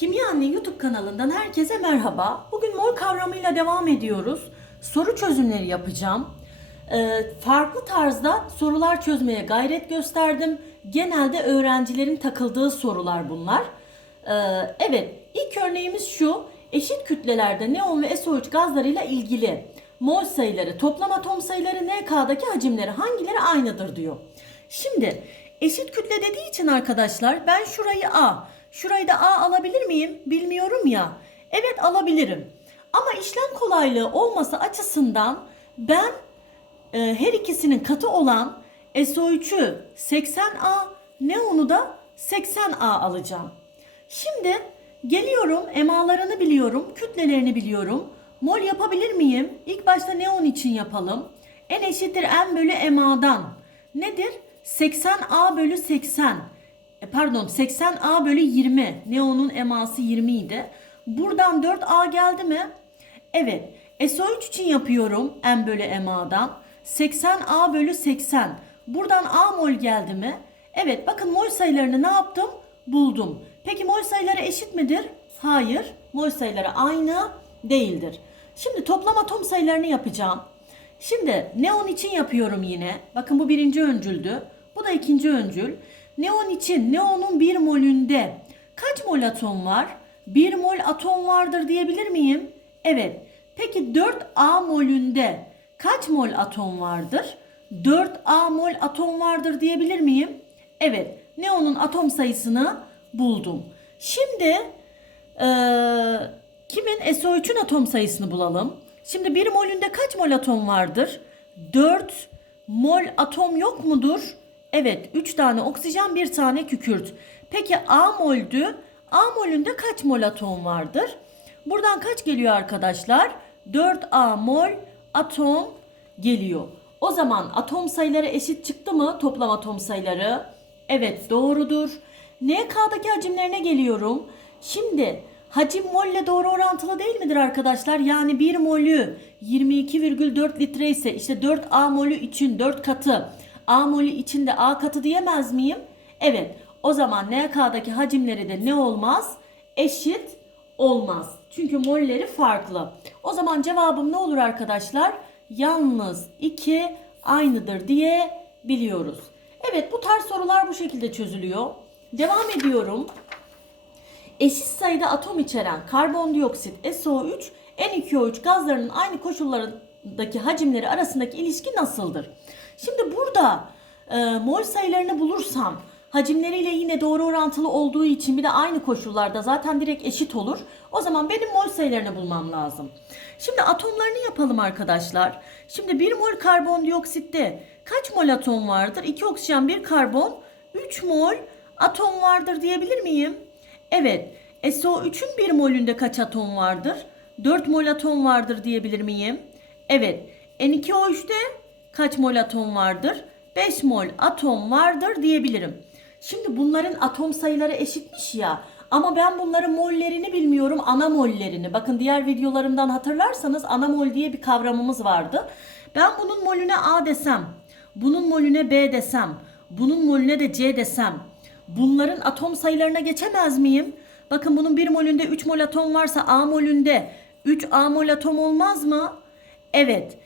Kimya Anne YouTube kanalından herkese merhaba. Bugün mol kavramıyla devam ediyoruz. Soru çözümleri yapacağım. Ee, farklı tarzda sorular çözmeye gayret gösterdim. Genelde öğrencilerin takıldığı sorular bunlar. Ee, evet, ilk örneğimiz şu. Eşit kütlelerde neon ve SO3 gazlarıyla ilgili mol sayıları, toplam atom sayıları, NK'daki hacimleri hangileri aynıdır diyor. Şimdi eşit kütle dediği için arkadaşlar ben şurayı A, şurayı da A alabilir miyim? Bilmiyorum ya. Evet alabilirim. Ama işlem kolaylığı olması açısından ben e, her ikisinin katı olan SO3'ü 80A, neonu da 80A alacağım. Şimdi geliyorum, emalarını biliyorum, kütlelerini biliyorum. Mol yapabilir miyim? İlk başta neon için yapalım. N eşittir N bölü emadan. Nedir? 80A bölü 80. E, pardon 80A bölü 20. Neonun eması 20 idi. Buradan 4A geldi mi? Evet. SO3 için yapıyorum N bölü emadan. 80A bölü 80. Buradan A mol geldi mi? Evet bakın mol sayılarını ne yaptım? Buldum. Peki mol sayıları eşit midir? Hayır. Mol sayıları aynı değildir. Şimdi toplam atom sayılarını yapacağım. Şimdi neon için yapıyorum yine. Bakın bu birinci öncüldü. Bu da ikinci öncül. Neon için neonun bir molünde kaç mol atom var? 1 mol atom vardır diyebilir miyim? Evet. Peki 4A molünde kaç mol atom vardır? 4A mol atom vardır diyebilir miyim? Evet. Neonun atom sayısını buldum. Şimdi eee, kimin SO3'ün atom sayısını bulalım. Şimdi bir molünde kaç mol atom vardır? 4 mol atom yok mudur? Evet 3 tane oksijen bir tane kükürt. Peki A moldü. A molünde kaç mol atom vardır? Buradan kaç geliyor arkadaşlar? 4A mol atom geliyor. O zaman atom sayıları eşit çıktı mı toplam atom sayıları? Evet doğrudur. NK'daki hacimlerine geliyorum. Şimdi hacim molle doğru orantılı değil midir arkadaşlar? Yani 1 molü 22,4 litre ise işte 4 A molü için 4 katı. A molü için de A katı diyemez miyim? Evet. O zaman NK'daki hacimleri de ne olmaz? Eşit olmaz. Çünkü molleri farklı. O zaman cevabım ne olur arkadaşlar? Yalnız 2 aynıdır diye biliyoruz. Evet bu tarz sorular bu şekilde çözülüyor. Devam ediyorum. Eşit sayıda atom içeren karbondioksit SO3, N2O3 gazlarının aynı koşullardaki hacimleri arasındaki ilişki nasıldır? Şimdi burada e, mol sayılarını bulursam hacimleriyle yine doğru orantılı olduğu için bir de aynı koşullarda zaten direkt eşit olur. O zaman benim mol sayılarını bulmam lazım. Şimdi atomlarını yapalım arkadaşlar. Şimdi 1 mol karbondioksitte kaç mol atom vardır? 2 oksijen 1 karbon 3 mol atom vardır diyebilir miyim? Evet. SO3'ün 1 molünde kaç atom vardır? 4 mol atom vardır diyebilir miyim? Evet. N2O3'te kaç mol atom vardır? 5 mol atom vardır diyebilirim. Şimdi bunların atom sayıları eşitmiş ya. Ama ben bunların mollerini bilmiyorum, ana mollerini. Bakın diğer videolarımdan hatırlarsanız ana mol diye bir kavramımız vardı. Ben bunun molüne A desem, bunun molüne B desem, bunun molüne de C desem, bunların atom sayılarına geçemez miyim? Bakın bunun bir molünde 3 mol atom varsa A molünde 3 A mol atom olmaz mı? Evet.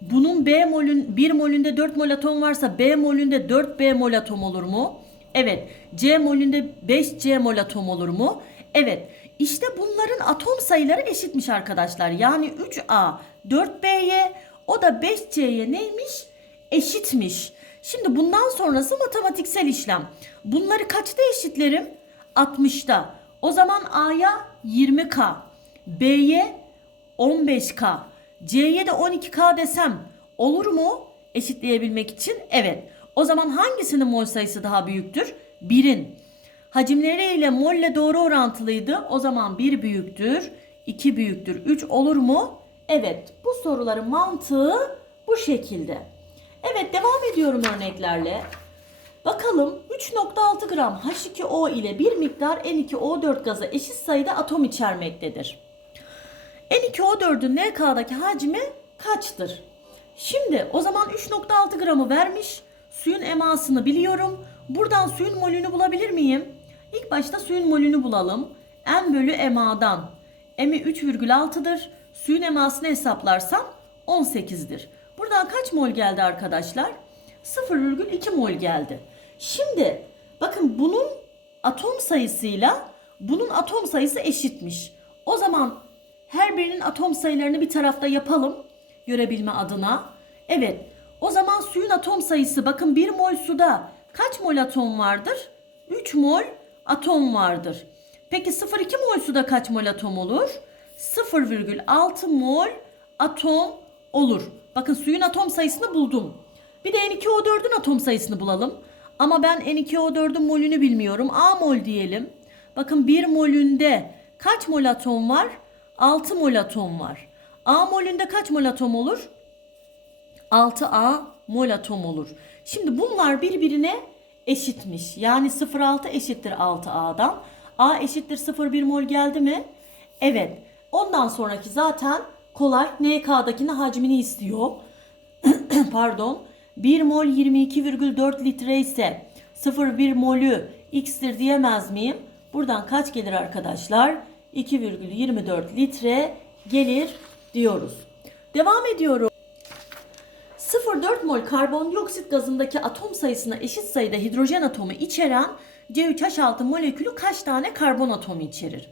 Bunun B molün 1 molünde 4 mol atom varsa B molünde 4 B mol atom olur mu? Evet. C molünde 5 C mol atom olur mu? Evet. İşte bunların atom sayıları eşitmiş arkadaşlar. Yani 3A 4B'ye o da 5C'ye neymiş? Eşitmiş. Şimdi bundan sonrası matematiksel işlem. Bunları kaçta eşitlerim? 60'ta. O zaman A'ya 20K, B'ye 15K, C'ye de 12K desem olur mu? Eşitleyebilmek için evet. O zaman hangisinin mol sayısı daha büyüktür? 1'in. Hacimleriyle molle doğru orantılıydı. O zaman 1 büyüktür, 2 büyüktür, 3 olur mu? Evet. Bu soruların mantığı bu şekilde. Evet devam ediyorum örneklerle. Bakalım 3.6 gram H2O ile bir miktar N2O4 gazı eşit sayıda atom içermektedir. N2O4'ün NK'daki hacmi kaçtır? Şimdi o zaman 3.6 gramı vermiş. Suyun emasını biliyorum. Buradan suyun molünü bulabilir miyim? İlk başta suyun molünü bulalım. M bölü MA'dan. M'i 3,6'dır. Suyun emasını hesaplarsam 18'dir. Buradan kaç mol geldi arkadaşlar? 0,2 mol geldi. Şimdi bakın bunun atom sayısıyla bunun atom sayısı eşitmiş. O zaman her birinin atom sayılarını bir tarafta yapalım görebilme adına. Evet. O zaman suyun atom sayısı bakın 1 mol suda kaç mol atom vardır? 3 mol atom vardır. Peki 0,2 mol suda kaç mol atom olur? 0,6 mol atom olur. Bakın suyun atom sayısını buldum. Bir de N2O4'ün atom sayısını bulalım. Ama ben N2O4'ün molünü bilmiyorum. A mol diyelim. Bakın 1 molünde kaç mol atom var? 6 mol atom var. A molünde kaç mol atom olur? 6A mol atom olur. Şimdi bunlar birbirine eşitmiş. Yani 0,6 eşittir 6A'dan. A eşittir 0,1 mol geldi mi? Evet. Ondan sonraki zaten kolay. NK'dakinin hacmini istiyor. Pardon. 1 mol 22,4 litre ise 0,1 molü x'tir diyemez miyim? Buradan kaç gelir arkadaşlar? 2,24 litre gelir diyoruz. Devam ediyorum. 0,4 mol karbondioksit gazındaki atom sayısına eşit sayıda hidrojen atomu içeren C3H6 molekülü kaç tane karbon atomu içerir?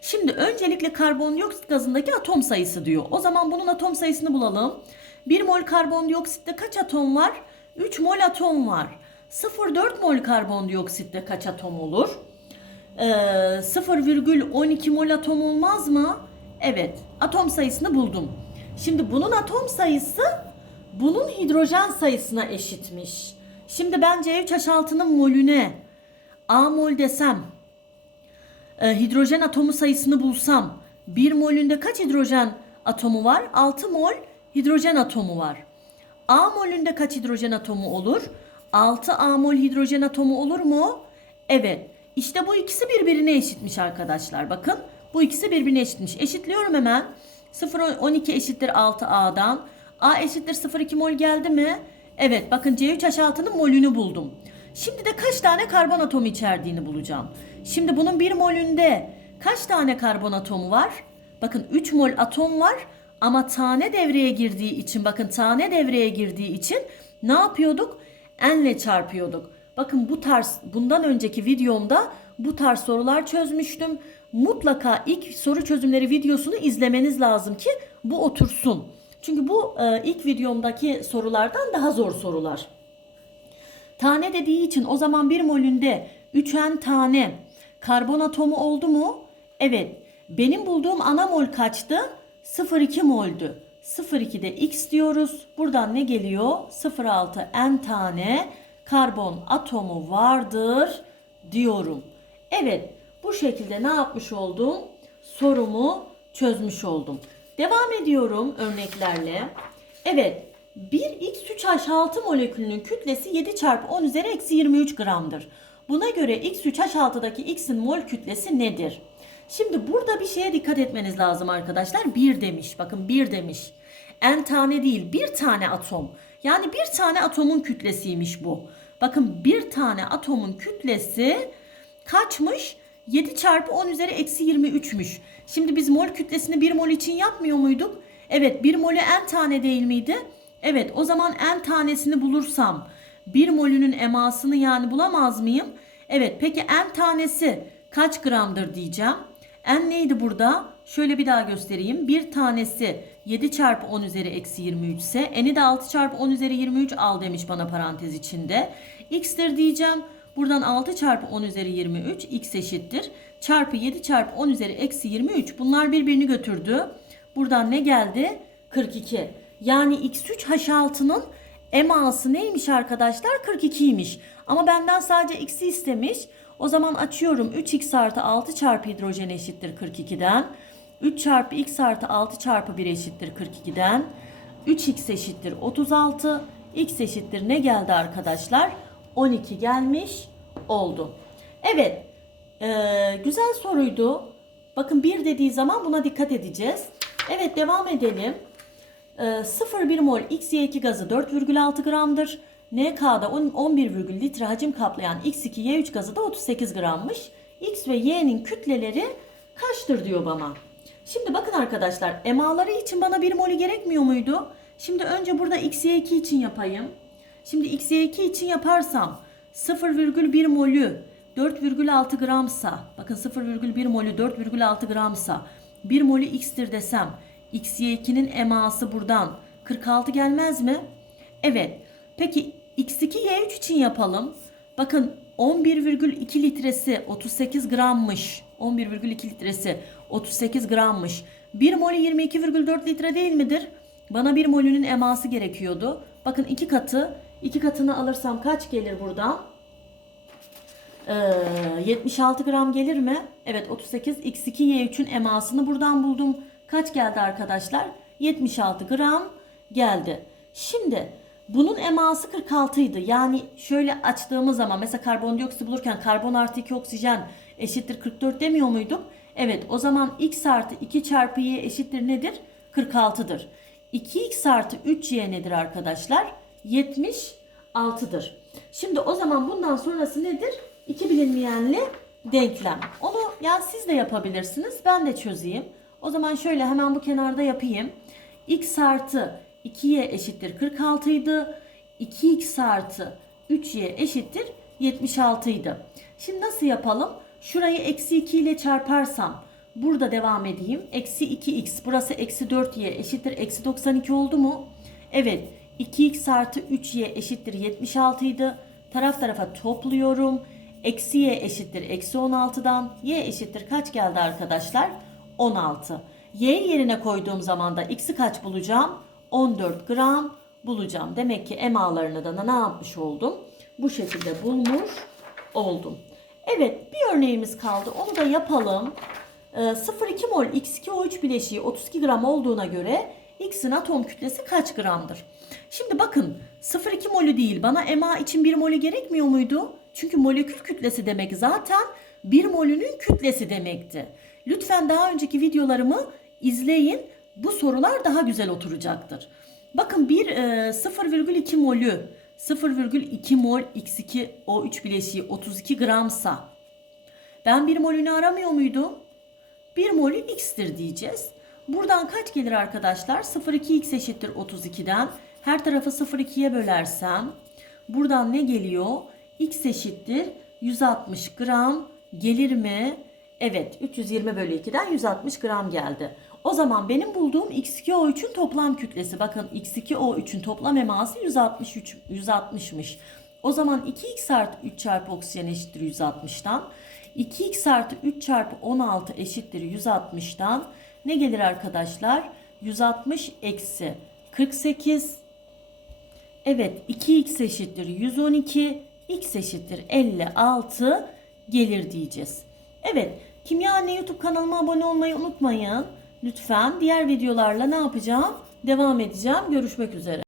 Şimdi öncelikle karbondioksit gazındaki atom sayısı diyor. O zaman bunun atom sayısını bulalım. 1 mol karbondioksitte kaç atom var? 3 mol atom var. 0,4 mol karbondioksitte kaç atom olur? Ee, 0,12 mol atom olmaz mı? Evet. Atom sayısını buldum. Şimdi bunun atom sayısı bunun hidrojen sayısına eşitmiş. Şimdi ben C3H6'nın molüne A mol desem e, hidrojen atomu sayısını bulsam 1 molünde kaç hidrojen atomu var? 6 mol hidrojen atomu var. A molünde kaç hidrojen atomu olur? 6 A mol hidrojen atomu olur mu? Evet. İşte bu ikisi birbirine eşitmiş arkadaşlar. Bakın bu ikisi birbirine eşitmiş. Eşitliyorum hemen. 0,12 eşittir 6A'dan. A eşittir 0,2 mol geldi mi? Evet bakın C3H6'nın molünü buldum. Şimdi de kaç tane karbon atomu içerdiğini bulacağım. Şimdi bunun bir molünde kaç tane karbon atomu var? Bakın 3 mol atom var ama tane devreye girdiği için bakın tane devreye girdiği için ne yapıyorduk? N ile çarpıyorduk. Bakın bu tarz bundan önceki videomda bu tarz sorular çözmüştüm. Mutlaka ilk soru çözümleri videosunu izlemeniz lazım ki bu otursun. Çünkü bu e, ilk videomdaki sorulardan daha zor sorular. Tane dediği için o zaman bir molünde 3N tane karbon atomu oldu mu? Evet. Benim bulduğum ana mol kaçtı? 0,2 moldü. 0,2'de x diyoruz. Buradan ne geliyor? 0,6 n tane karbon atomu vardır diyorum. Evet. Bu şekilde ne yapmış oldum? Sorumu çözmüş oldum. Devam ediyorum örneklerle. Evet. 1x3H6 molekülünün kütlesi 7 çarpı 10 üzeri eksi 23 gramdır. Buna göre x3H6'daki x'in mol kütlesi nedir? Şimdi burada bir şeye dikkat etmeniz lazım arkadaşlar. 1 demiş. Bakın 1 demiş. N tane değil bir tane atom. Yani bir tane atomun kütlesiymiş bu. Bakın bir tane atomun kütlesi kaçmış? 7 çarpı 10 üzeri eksi 23'müş. Şimdi biz mol kütlesini 1 mol için yapmıyor muyduk? Evet 1 molü n tane değil miydi? Evet o zaman n tanesini bulursam 1 molünün emasını yani bulamaz mıyım? Evet peki n tanesi kaç gramdır diyeceğim. N neydi burada? Şöyle bir daha göstereyim. Bir tanesi 7 çarpı 10 üzeri eksi 23 ise n'i de 6 çarpı 10 üzeri 23 al demiş bana parantez içinde. x'tir diyeceğim. Buradan 6 çarpı 10 üzeri 23 x eşittir. Çarpı 7 çarpı 10 üzeri eksi 23 bunlar birbirini götürdü. Buradan ne geldi? 42. Yani x3H6'nın eması neymiş arkadaşlar? 42'ymiş. Ama benden sadece x'i istemiş. O zaman açıyorum 3x artı 6 çarpı hidrojen eşittir 42'den. 3 çarpı x artı 6 çarpı 1 eşittir 42'den. 3x eşittir 36. x eşittir ne geldi arkadaşlar? 12 gelmiş oldu. Evet. Ee, güzel soruydu. Bakın 1 dediği zaman buna dikkat edeceğiz. Evet devam edelim. Ee, 0,1 mol XY2 gazı 4,6 gramdır. NK'da 11, litre hacim kaplayan X2Y3 gazı da 38 grammış. X ve Y'nin kütleleri kaçtır diyor bana. Şimdi bakın arkadaşlar emaları için bana 1 molü gerekmiyor muydu? Şimdi önce burada XY2 için yapayım. Şimdi XY2 için yaparsam 0,1 molü 4,6 gramsa bakın 0,1 molü 4,6 gramsa 1 molü X'tir desem XY2'nin eması buradan 46 gelmez mi? Evet. Peki X2 Y3 için yapalım. Bakın 11,2 litresi 38 grammış. 11,2 litresi 38 grammış. 1 molü 22,4 litre değil midir? Bana 1 molünün eması gerekiyordu. Bakın iki katı. iki katını alırsam kaç gelir buradan? Ee, 76 gram gelir mi? Evet 38 x2 y3'ün emasını buradan buldum. Kaç geldi arkadaşlar? 76 gram geldi. Şimdi bunun eması 46 idi. Yani şöyle açtığımız zaman mesela karbondioksit bulurken karbon artı 2 oksijen eşittir 44 demiyor muyduk? Evet o zaman x artı 2 çarpı y eşittir nedir? 46'dır. 2x artı 3y nedir arkadaşlar? 76'dır. Şimdi o zaman bundan sonrası nedir? İki bilinmeyenli denklem. Onu ya siz de yapabilirsiniz. Ben de çözeyim. O zaman şöyle hemen bu kenarda yapayım. x artı 2y eşittir 46 idi. 2x artı 3y eşittir 76 idi. Şimdi nasıl yapalım? Şurayı eksi 2 ile çarparsam burada devam edeyim. Eksi 2x burası eksi 4y eşittir eksi 92 oldu mu? Evet 2x artı 3y eşittir 76 idi. Taraf tarafa topluyorum. Eksi y eşittir eksi 16'dan. Y eşittir kaç geldi arkadaşlar? 16. Y yerine koyduğum zaman da x'i kaç bulacağım? 14 gram bulacağım. Demek ki emalarını da ne yapmış oldum? Bu şekilde bulmuş oldum. Evet bir örneğimiz kaldı. Onu da yapalım. Ee, 0,2 mol X2O3 bileşiği 32 gram olduğuna göre X'in atom kütlesi kaç gramdır? Şimdi bakın 0,2 molü değil bana EMA için 1 molü gerekmiyor muydu? Çünkü molekül kütlesi demek zaten 1 molünün kütlesi demekti. Lütfen daha önceki videolarımı izleyin. Bu sorular daha güzel oturacaktır. Bakın bir e, 0,2 molü 0,2 mol X2O3 bileşiği 32 gramsa ben 1 molünü aramıyor muydum? 1 molü x'tir diyeceğiz. Buradan kaç gelir arkadaşlar? 0,2x eşittir 32'den. Her tarafı 0,2'ye bölersem buradan ne geliyor? x eşittir 160 gram gelir mi? Evet 320 bölü 2'den 160 gram geldi. O zaman benim bulduğum X2O3'ün toplam kütlesi bakın X2O3'ün toplam eması 163 160'mış. O zaman 2x artı 3 çarpı oksijen eşittir 160'tan. 2x artı 3 çarpı 16 eşittir 160'tan. Ne gelir arkadaşlar? 160 eksi 48. Evet 2x eşittir 112. x eşittir 56 gelir diyeceğiz. Evet Kimya Anne YouTube kanalıma abone olmayı unutmayın. Lütfen diğer videolarla ne yapacağım? Devam edeceğim. Görüşmek üzere.